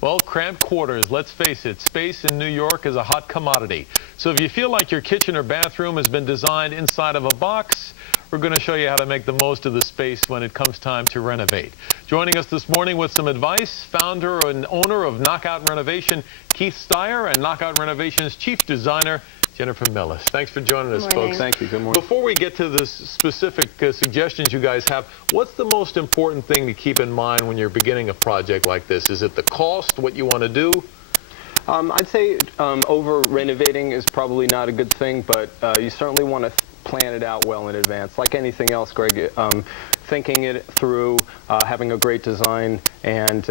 Well, cramped quarters, let's face it, space in New York is a hot commodity. So if you feel like your kitchen or bathroom has been designed inside of a box, we're going to show you how to make the most of the space when it comes time to renovate. Joining us this morning with some advice, founder and owner of Knockout Renovation, Keith Steyer, and Knockout Renovation's chief designer, Jennifer Millis. Thanks for joining us, folks. Thank you. Good morning. Before we get to the specific suggestions you guys have, what's the most important thing to keep in mind when you're beginning a project like this? Is it the cost, what you want to do? I'd say over-renovating is probably not a good thing, but you certainly want to plan it out well in advance. Like anything else, Greg, thinking it through, having a great design, and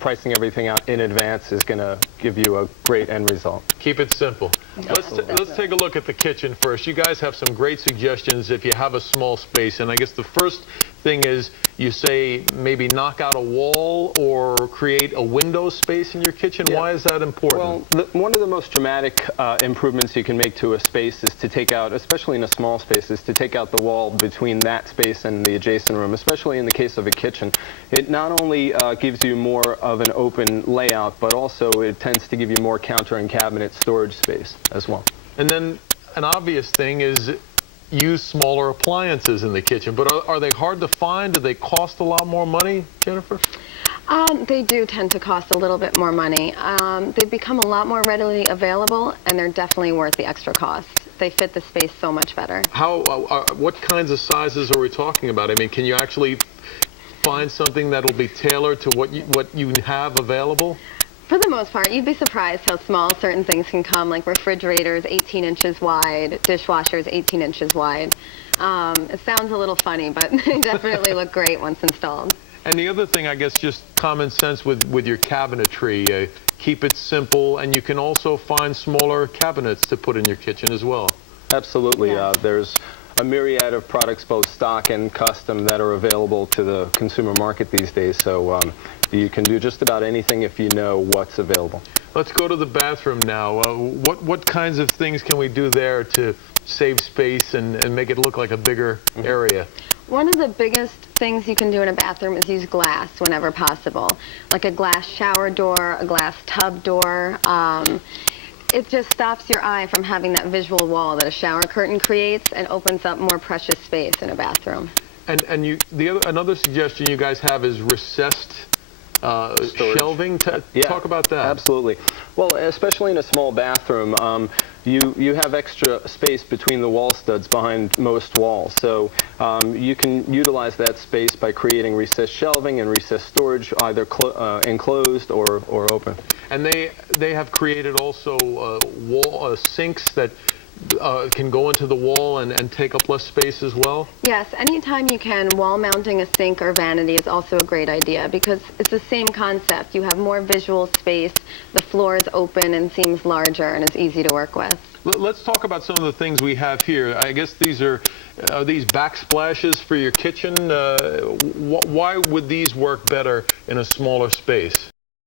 pricing everything out in advance is going to give you a great end result. Keep it simple. Let's take a look at the kitchen first. You guys have some great suggestions if you have a small space, and I guess the first thing is you say maybe knock out a wall or create a window space in your kitchen. Yeah. Why is that important? Well, one of the most dramatic improvements you can make to a space is to take out, especially in a small space, is to take out the wall between that space and the adjacent room, especially in the case of a kitchen. It not only gives you more of an open layout, but also it tends to give you more counter and cabinet storage space as well. And then an obvious thing is use smaller appliances in the kitchen, but are they hard to find? Do they cost a lot more money, Jennifer? They do tend to cost a little bit more money. They've become a lot more readily available, and they're definitely worth the extra cost. They fit the space so much better. What kinds of sizes are we talking about? I mean, can you actually find something that'll be tailored to what you have available? For the most part, you'd be surprised how small certain things can come, like refrigerators 18 inches wide, dishwashers 18 inches wide. It sounds a little funny, but they definitely look great once installed. And the other thing, I guess, just common sense with your cabinetry. Keep it simple, and you can also find smaller cabinets to put in your kitchen as well. Absolutely. Yes. There's a myriad of products, both stock and custom, that are available to the consumer market these days. So you can do just about anything if you know what's available. Let's go to the bathroom now. What kinds of things can we do there to save space and make it look like a bigger area? One of the biggest things you can do in a bathroom is use glass whenever possible, like a glass shower door, a glass tub door. It just stops your eye from having that visual wall that a shower curtain creates and opens up more precious space in a bathroom. And another suggestion you guys have is recessed shelving. Talk about that. Absolutely. Well, especially in a small bathroom, you have extra space between the wall studs behind most walls. So you can utilize that space by creating recessed shelving and recessed storage, either enclosed or open. And they have created also wall sinks that can go into the wall and take up less space as well? Yes, anytime you can, wall mounting a sink or vanity is also a great idea because it's the same concept. You have more visual space, the floor is open and seems larger and is easy to work with. Let's talk about some of the things we have here. I guess these are these backsplashes for your kitchen. Why would these work better in a smaller space?